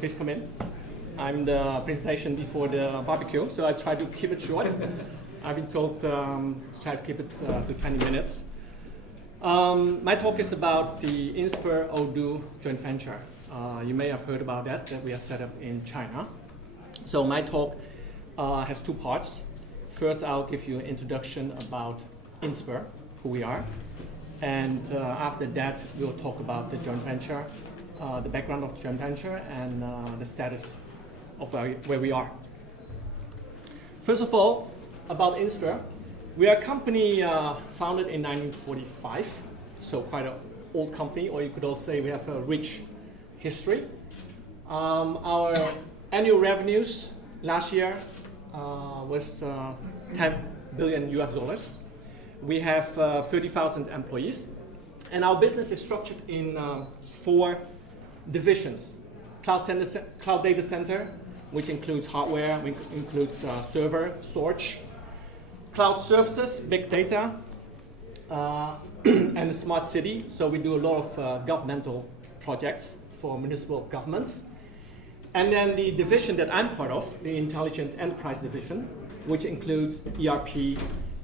Please come in. I'm the presentation before the barbecue, so I try to keep it short. I've been told to try to keep it to 20 minutes. My talk is about the Inspur Odoo joint venture. You may have heard about that we are set up in China. So my talk has two parts. First, I'll give you an introduction about Inspur, who we are. And after that, we'll talk about the joint venture, the background of the joint venture, and the status of where we are. First of all, about Inspur. We are a company founded in 1945, so quite an old company, or you could also say we have a rich history. Our annual revenues last year was 10 billion US dollars. We have 30,000 employees, and our business is structured in 4 divisions. Cloud data center, which includes hardware, which includes server, storage. Cloud services, big data, and a smart city. So we do a lot of governmental projects for municipal governments. And then the division that I'm part of, the Intelligent Enterprise Division, which includes ERP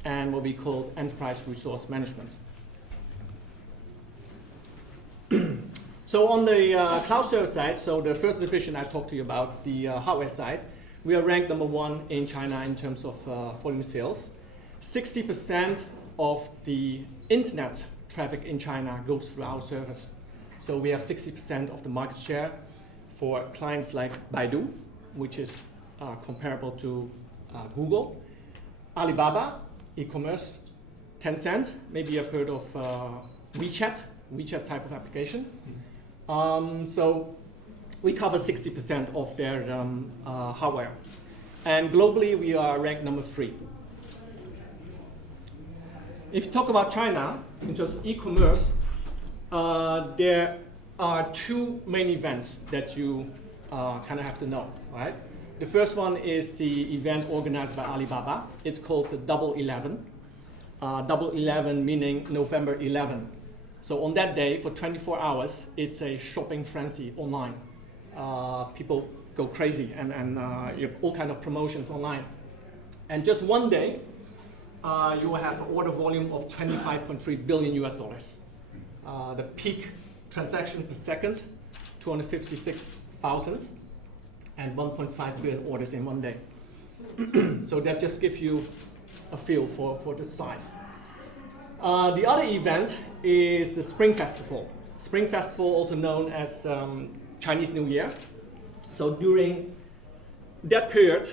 and what we call Enterprise Resource Management. So on the cloud service side, so the first division I talked to you about, the hardware side, we are ranked #1 in China in terms of volume sales. 60% of the internet traffic in China goes through our service. So we have 60% of the market share for clients like Baidu, which is comparable to Google, Alibaba, e-commerce, Tencent, maybe you've heard of WeChat type of application. So we cover 60% of their hardware. And globally, we are ranked #3. If you talk about China, in terms of e-commerce, there are 2 main events that you kind of have to know, right? The first one is the event organized by Alibaba. It's called the Double 11. Double 11 meaning November 11. So on that day, for 24 hours, it's a shopping frenzy online. People go crazy, and you have all kinds of promotions online. And just one day, you will have an order volume of 25.3 billion US dollars. The peak transaction per second, 256,000, and 1.5 billion orders in one day. So that just gives you a feel for the size. The other event is the Spring Festival. Spring Festival, also known as Chinese New Year. So during that period,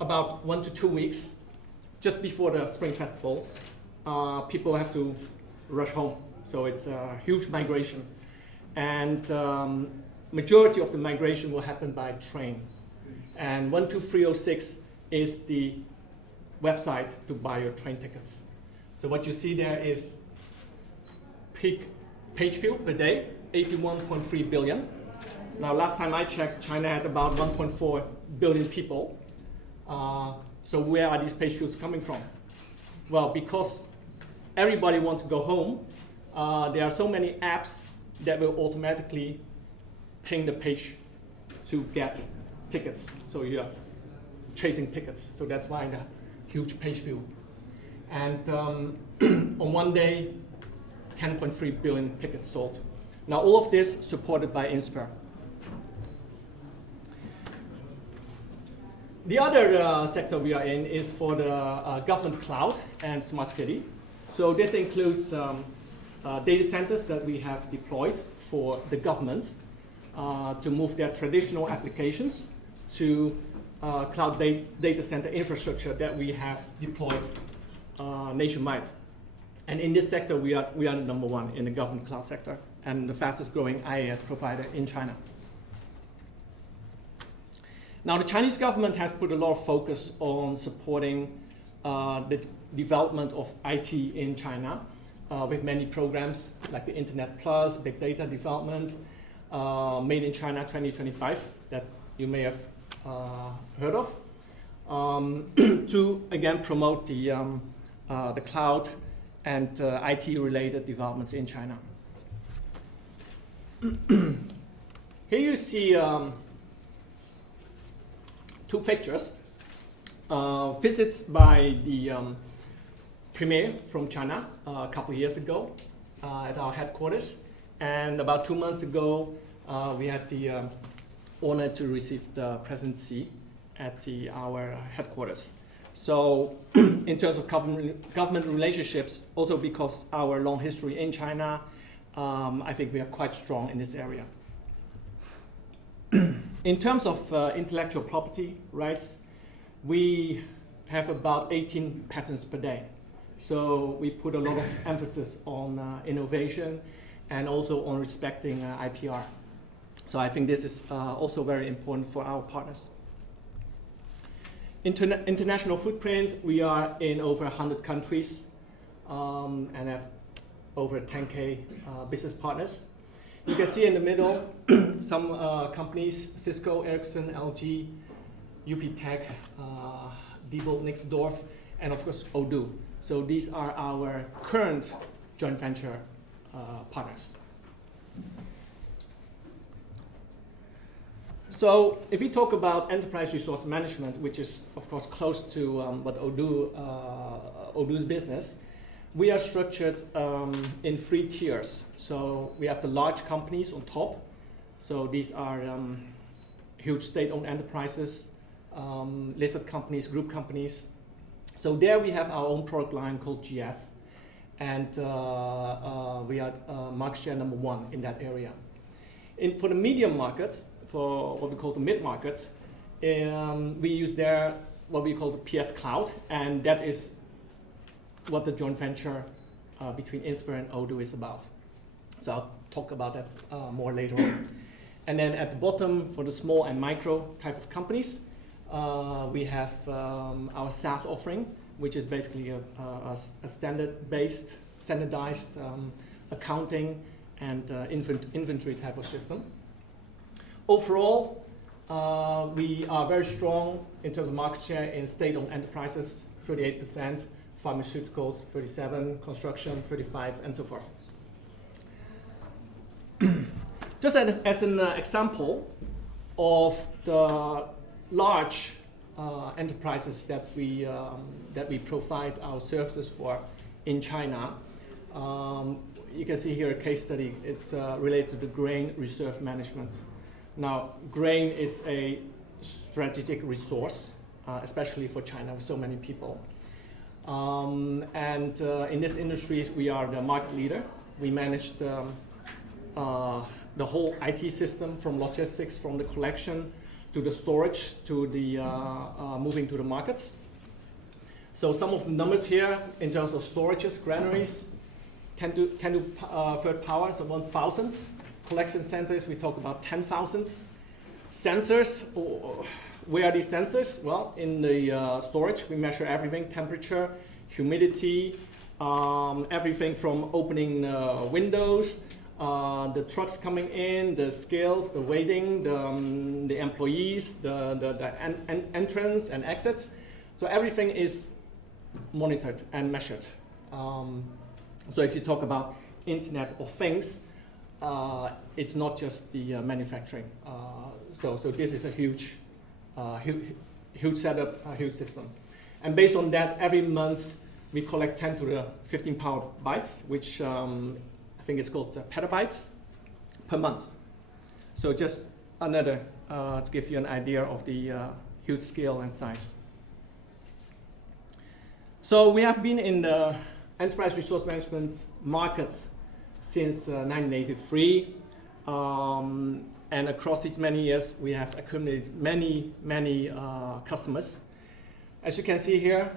about 1 to 2 weeks, just before the Spring Festival, people have to rush home. So it's a huge migration. And majority of the migration will happen by train. And 12306 is the website to buy your train tickets. So what you see there is peak page view per day, 81.3 billion. Now last time I checked, China had about 1.4 billion people. So where are these page views coming from? Well, because everybody wants to go home, there are so many apps that will automatically ping the page to get tickets. So you're chasing tickets. So that's why the huge page view. And on one day, 10.3 billion tickets sold. Now all of this supported by Inspur. The other sector we are in is for the government cloud and smart city. So this includes data centers that we have deployed for the governments to move their traditional applications to cloud data center infrastructure that we have deployed nationwide. And in this sector, we are #1 in the government cloud sector and the fastest growing IaaS provider in China. Now, the Chinese government has put a lot of focus on supporting the development of IT in China with many programs like the Internet Plus, Big Data development, Made in China 2025 that you may have heard of, to again promote the cloud and IT-related developments in China. Here you see two pictures. Visits by the Premier from China a couple of years ago at our headquarters. And about 2 months ago, we had the honor to receive the presidency at our headquarters. So in terms of government relationships, also because our long history in China, I think we are quite strong in this area. In terms of intellectual property rights, we have about 18 patents per day. So we put a lot of emphasis on innovation and also on respecting IPR. So I think this is also very important for our partners. International footprint, we are in over 100 countries and have over 10K business partners. You can see in the middle some companies, Cisco, Ericsson, LG, UP Tech, Diebold Nixdorf, and of course Odoo. So these are our current joint venture partners. So if we talk about enterprise resource management, which is of course close to what Odoo's business, we are structured in 3 tiers. So we have the large companies on top. So these are huge state-owned enterprises, listed companies, group companies. So there we have our own product line called GS, and we are market share number 1 in that area. For the medium market, for what we call the mid-market, we use there what we call the PS Cloud, and that is what the joint venture between Inspur and Odoo is about. So I'll talk about that more later on. And then at the bottom, for the small and micro type of companies, we have our SaaS offering, which is basically a standardized accounting and inventory type of system. Overall, we are very strong in terms of market share in state-owned enterprises, 38%, pharmaceuticals, 37%, construction, 35%, and so forth. Just as an example of the large enterprises that we provide our services for in China, you can see here a case study. It's related to the grain reserve management. Now, grain is a strategic resource, especially for China with so many people. In this industry, we are the market leader. We manage the whole IT system, from logistics, from the collection to the storage to the moving to the markets. So some of the numbers here in terms of storages, granaries, 10 to third power, so 1,000. Collection centers, we talk about 10,000s. Sensors, where are these sensors? Well, in the storage, we measure everything: temperature, humidity, everything from opening windows, the trucks coming in, the scales, the weighting, the employees, the entrance and exits. So everything is monitored and measured. So if you talk about Internet of Things, it's not just the manufacturing. So this is a huge setup, a huge system. And based on that, every month we collect 10 to the 15 power bytes, which I think it's called petabytes per month. So just another to give you an idea of the huge scale and size. So we have been in the enterprise resource management market since 1983, and across these many years we have accumulated many customers. As you can see here,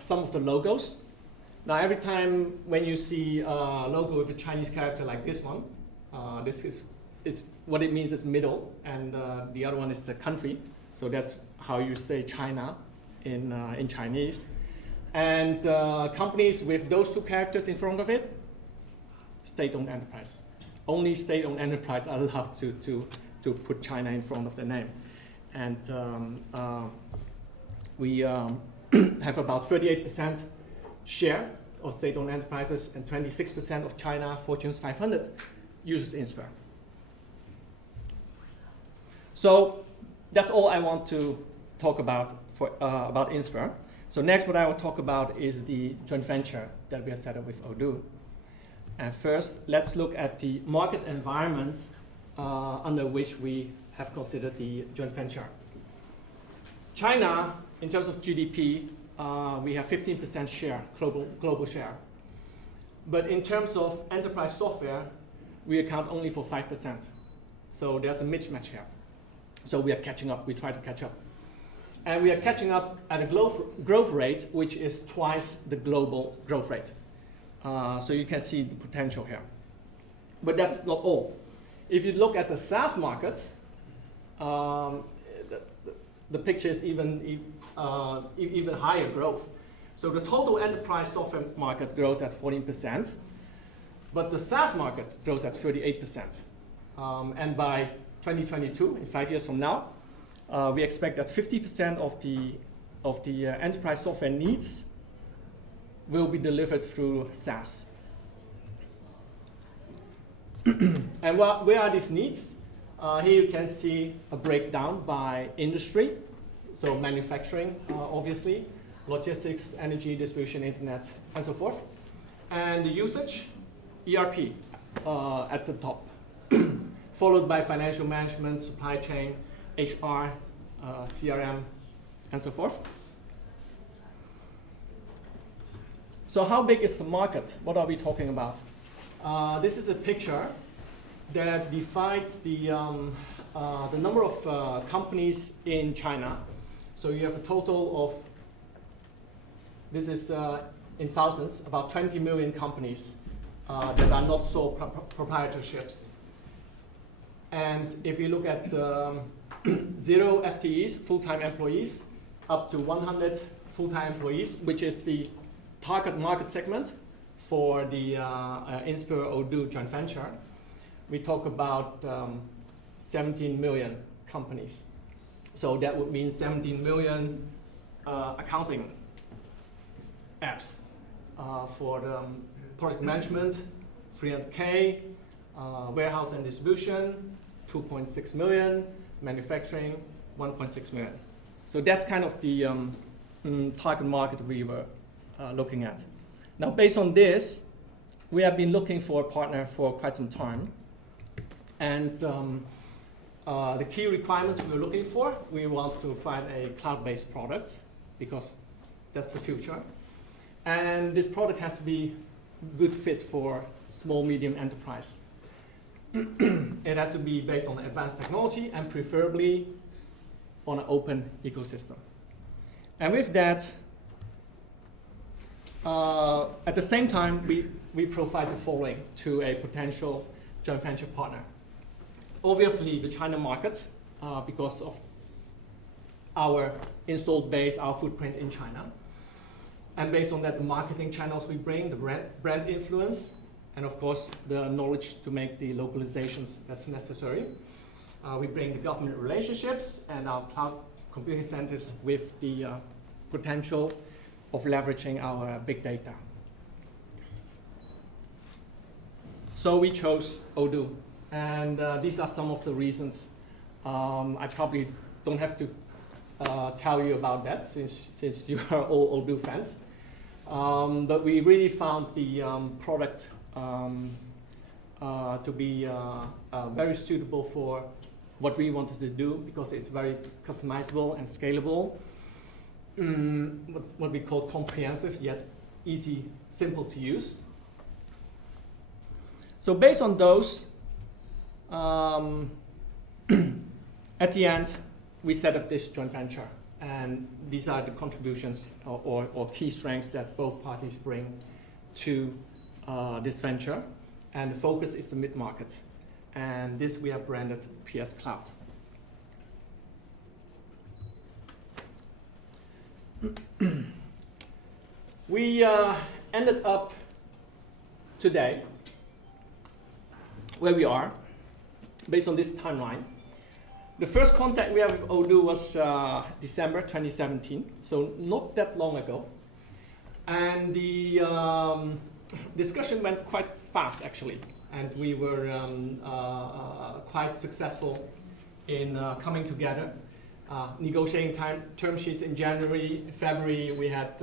some of the logos. Now every time when you see a logo with a Chinese character like this one, this is what it means is middle, and the other one is the country. So that's how you say China in Chinese. And companies with those 2 characters in front of it, state-owned enterprise. Only state-owned enterprise are allowed to put China in front of the name. And we have about 38% share of state-owned enterprises, and 26% of China Fortune 500 uses Inspur. So that's all I want to talk about about Inspur. So next what I will talk about is the joint venture that we have set up with Odoo. And first, let's look at the market environment under which we have considered the joint venture. China, in terms of GDP, we have 15% share, global share. But in terms of enterprise software, we account only for 5%. So there's a mismatch here. So we are catching up, we try to catch up. And we are catching up at a growth rate which is twice the global growth rate. So you can see the potential here. But that's not all. If you look at the SaaS market, the picture is even higher growth. So the total enterprise software market grows at 14%, but the SaaS market grows at 38%. And by 2022, in 5 years from now, we expect that 50% of the enterprise software needs will be delivered through SaaS. And where are these needs? Here you can see a breakdown by industry. So manufacturing, obviously, logistics, energy, distribution, internet, and so forth. And the usage, ERP at the top, followed by financial management, supply chain, HR, CRM, and so forth. So how big is the market? What are we talking about? This is a picture that divides the number of companies in China. So you have a total of, this is in thousands, about 20 million companies that are not sole proprietorships. And if you look at 0 FTEs, full-time employees, up to 100 full-time employees, which is the target market segment for the Inspur Odoo joint venture, we talk about 17 million companies. So that would mean 17 million accounting apps for the product management, 300K, warehouse and distribution, 2.6 million, manufacturing, 1.6 million. So that's kind of the target market we were looking at. Now, based on this, we have been looking for a partner for quite some time. And the key requirements we were looking for, we want to find a cloud-based product because that's the future. And this product has to be good fit for small, medium enterprise. It has to be based on advanced technology and preferably on an open ecosystem. And with that, at the same time, we provide the following to a potential joint venture partner. Obviously, the China market, because of our installed base, our footprint in China. And based on that, the marketing channels we bring, the brand influence, and of course, the knowledge to make the localizations that's necessary. We bring the government relationships and our cloud computing centers with the potential of leveraging our big data. So we chose Odoo. And these are some of the reasons. I probably don't have to tell you about that since you are all Odoo fans. But we really found the product to be very suitable for what we wanted to do because it's very customizable and scalable. What we call comprehensive yet easy, simple to use. So based on those, at the end, we set up this joint venture. And these are the contributions or key strengths that both parties bring to this venture. And the focus is the mid-market. And this we have branded PS Cloud. We ended up today where we are, based on this timeline. The first contact we had with Odoo was December 2017, so not that long ago. And the discussion went quite fast, actually. And we were quite successful in coming together, negotiating term sheets in January. February, we had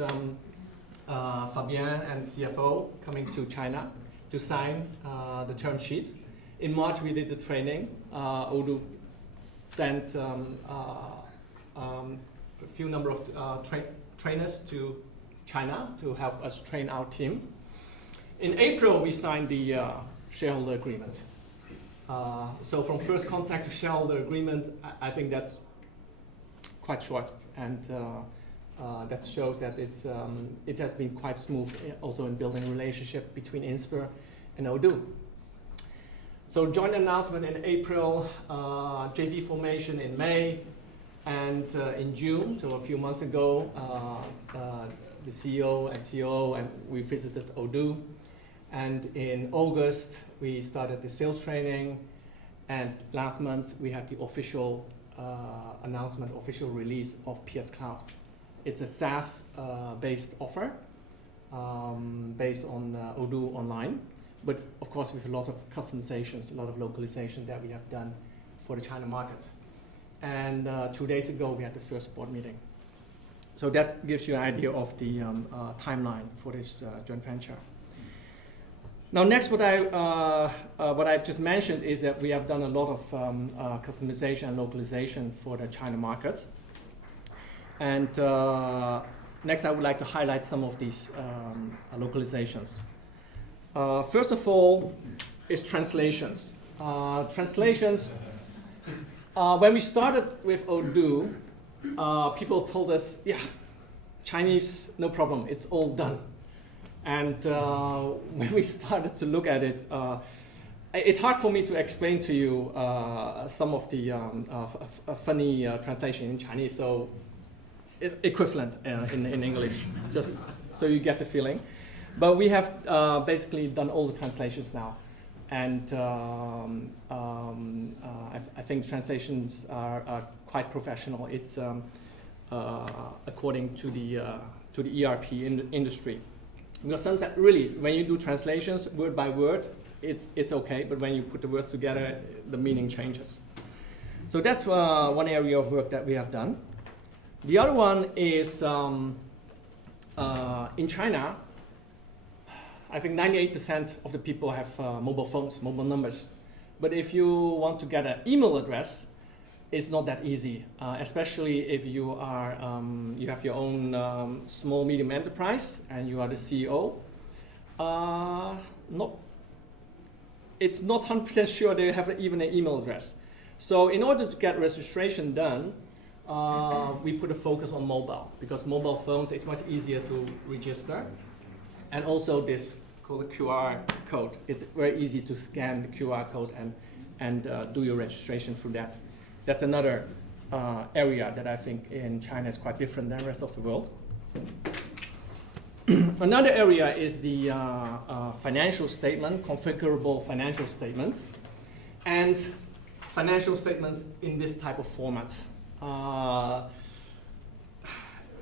Fabien and CFO coming to China to sign the term sheets. In March, we did the training. Odoo sent a few number of trainers to China to help us train our team. In April, we signed the shareholder agreement. So from first contact to shareholder agreement, I think that's quite short, and that shows that it has been quite smooth also in building a relationship between Inspur and Odoo. So joint announcement in April, JV formation in May, and in June, so a few months ago, the CEO and COO and we visited Odoo. And in August, we started the sales training, and last month we had the official announcement, official release of PS Cloud. It's a SaaS-based offer based on Odoo Online, but of course with a lot of customizations, a lot of localization that we have done for the China market. And 2 days ago, we had the first board meeting. So that gives you an idea of the timeline for this joint venture. Now, next, what I've just mentioned is that we have done a lot of customization and localization for the China market. And next, I would like to highlight some of these localizations. First of all, is translations. When we started with Odoo, people told us, yeah, Chinese, no problem, it's all done. And when we started to look at it, it's hard for me to explain to you some of the funny translation in Chinese, so it's equivalent in English, just so you get the feeling. But we have basically done all the translations now. And I think translations are quite professional. It's according to the ERP industry. Because sometimes, really, when you do translations word by word, it's okay. But when you put the words together, the meaning changes. So that's one area of work that we have done. The other one is in China. I think 98% of the people have mobile phones, mobile numbers. But if you want to get an email address, it's not that easy, especially if you are you have your own small medium enterprise and you are the CEO. It's not 100% sure they have even an email address. So in order to get registration done, we put a focus on mobile, because mobile phones, it's much easier to register. And also this called the QR code. It's very easy to scan the QR code and do your registration through that. That's another area that I think in China is quite different than the rest of the world. Another area is the financial statement, configurable financial statements, and financial statements in this type of format.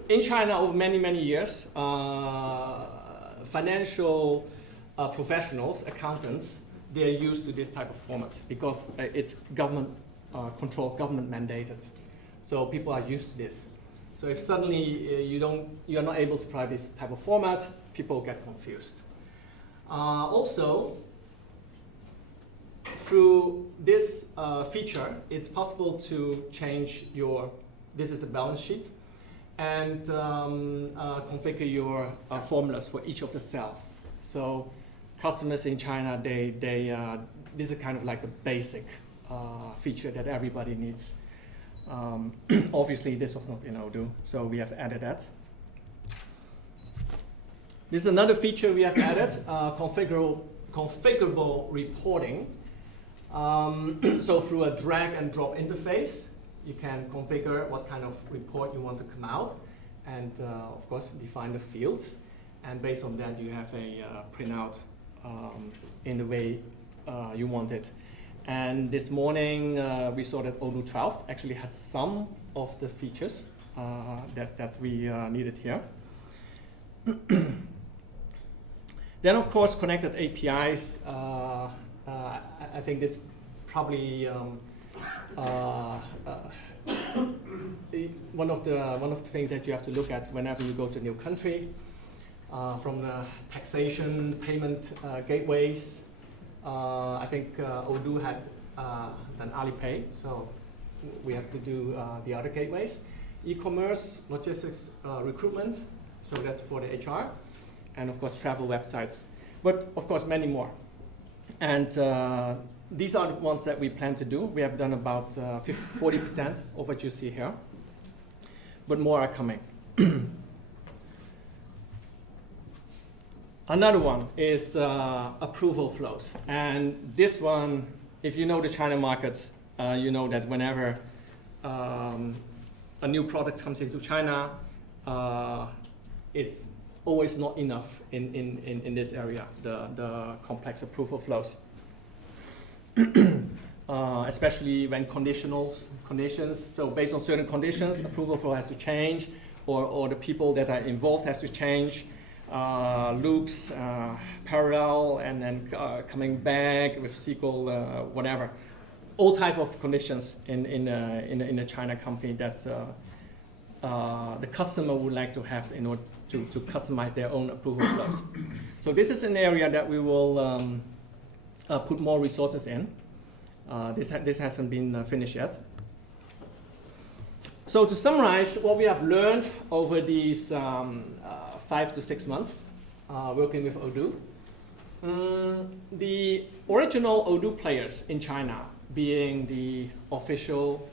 In China, over many, many years, financial professionals, accountants, they are used to this type of format because it's government controlled, government mandated. So people are used to this. So if suddenly you're not able to provide this type of format, people get confused. Also, through this feature, it's possible to change this is a balance sheet, and configure your formulas for each of the cells. So customers in China, this is kind of like the basic feature that everybody needs. Obviously, this was not in Odoo, so we have added that. This is another feature we have added, configurable reporting. So through a drag and drop interface, you can configure what kind of report you want to come out, and of course define the fields. And based on that, you have a printout in the way you want it. And this morning, we saw that Odoo 12 actually has some of the features that we needed here. Then, of course, connected APIs. I think this probably one of the things that you have to look at whenever you go to a new country, from the taxation, payment gateways. I think Odoo had done Alipay, so we have to do the other gateways. E-commerce, logistics, recruitment, so that's for the HR, and of course travel websites, but of course many more. And these are the ones that we plan to do. We have done about 40% of what you see here, but more are coming. Another one is approval flows, and this one, if you know the China market, you know that whenever a new product comes into China, it's always not enough in this area, the complex approval flows. Especially when conditions, so based on certain conditions, approval flow has to change, or the people that are involved has to change. Loops, parallel, and then coming back with SQL, whatever. All type of conditions in a China company that the customer would like to have in order to customize their own approval flows. So this is an area that we will put more resources in. This hasn't been finished yet. So to summarize what we have learned over these 5 to 6 months working with Odoo. The original Odoo players in China, being the official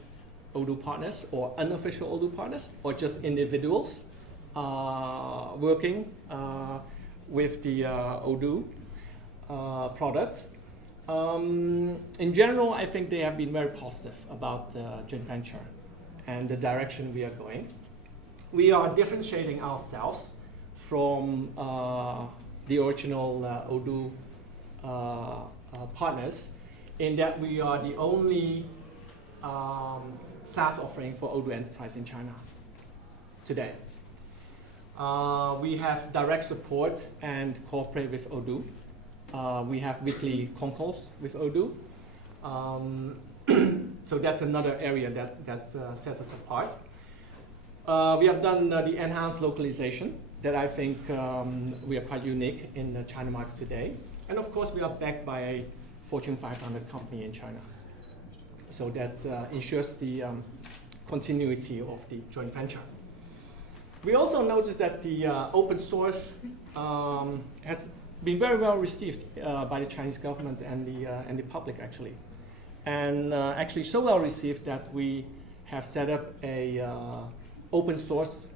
Odoo partners or unofficial Odoo partners, or just individuals working with the Odoo products. In general, I think they have been very positive about the joint venture and the direction we are going. We are differentiating ourselves from the original Odoo partners, in that we are the only SaaS offering for Odoo Enterprise in China today. We have direct support and cooperate with Odoo. We have weekly con calls with Odoo. So that's another area that sets us apart. We have done the enhanced localization that I think we are quite unique in the China market today. And of course, we are backed by a Fortune 500 company in China. So that ensures the continuity of the joint venture. We also noticed that the open source has been very well received by the Chinese government and the public, actually. And actually so well received that we have set up a open source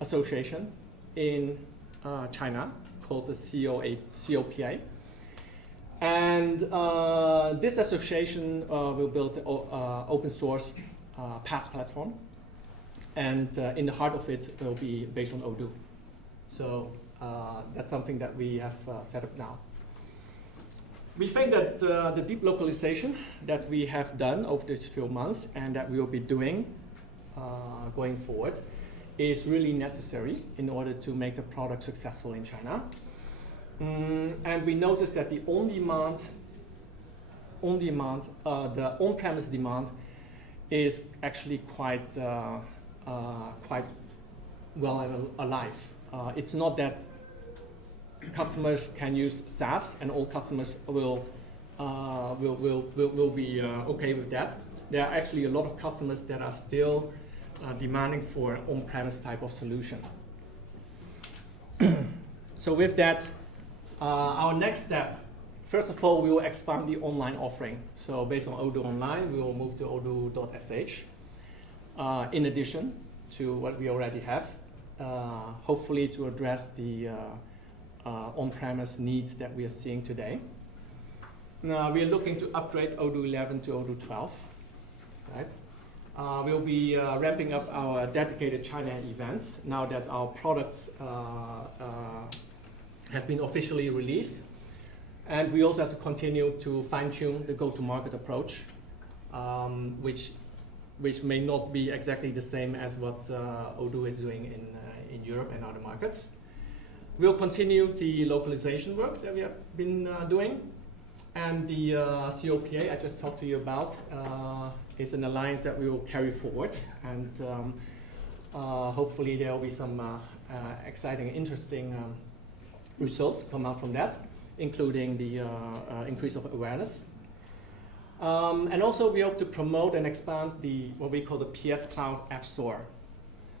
association in China called the COPA. And this association will build an open source PaaS platform. And in the heart of it will be based on Odoo. So that's something that we have set up now. We think that the deep localization that we have done over these few months and that we will be doing going forward is really necessary in order to make the product successful in China. And we noticed that the on-demand, the on-premise demand is actually quite well alive. It's not that customers can use SaaS and all customers will be okay with that. There are actually a lot of customers that are still demanding for an on-premise type of solution. So with that, our next step, first of all, we will expand the online offering. So based on Odoo Online, we will move to odoo.sh. In addition to what we already have, hopefully to address the on-premise needs that we are seeing today. Now we are looking to upgrade Odoo 11 to Odoo 12. Right? We'll be ramping up our dedicated China events now that our products has been officially released. And we also have to continue to fine-tune the go-to-market approach, which may not be exactly the same as what Odoo is doing in Europe and other markets. We'll continue the localization work that we have been doing. And the COPA I just talked to you about is an alliance that we will carry forward, and hopefully there will be some exciting and interesting results come out from that, including the increase of awareness. And also we hope to promote and expand what we call the PS Cloud App Store.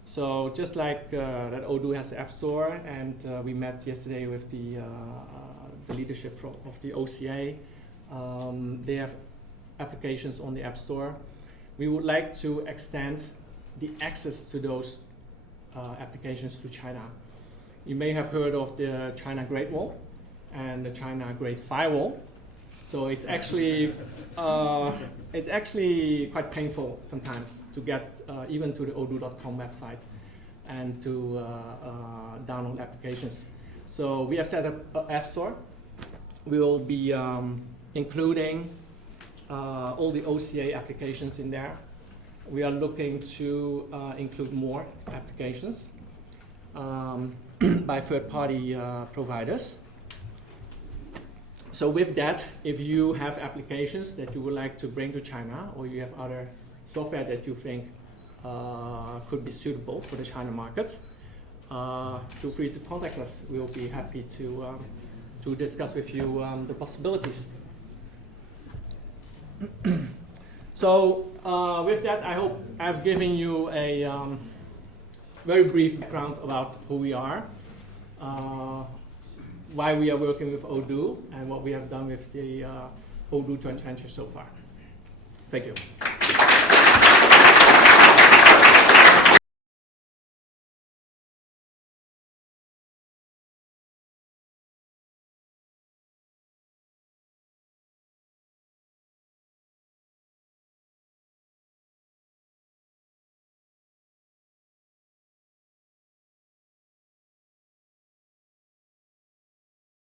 So just like that Odoo has the App Store, and we met yesterday with the leadership of the OCA. They have applications on the App Store. We would like to extend the access to those applications to China. You may have heard of the China Great Wall and the China Great Firewall. So it's actually quite painful sometimes to get even to the odoo.com website and to download applications. So we have set up an App Store. We will be including all the OCA applications in there. We are looking to include more applications by third-party providers. So with that, if you have applications that you would like to bring to China, or you have other software that you think could be suitable for the China market, feel free to contact us. We will be happy to discuss with you the possibilities. So with that, I hope I've given you a very brief background about who we are, why we are working with Odoo, and what we have done with the Odoo joint venture so far. Thank you.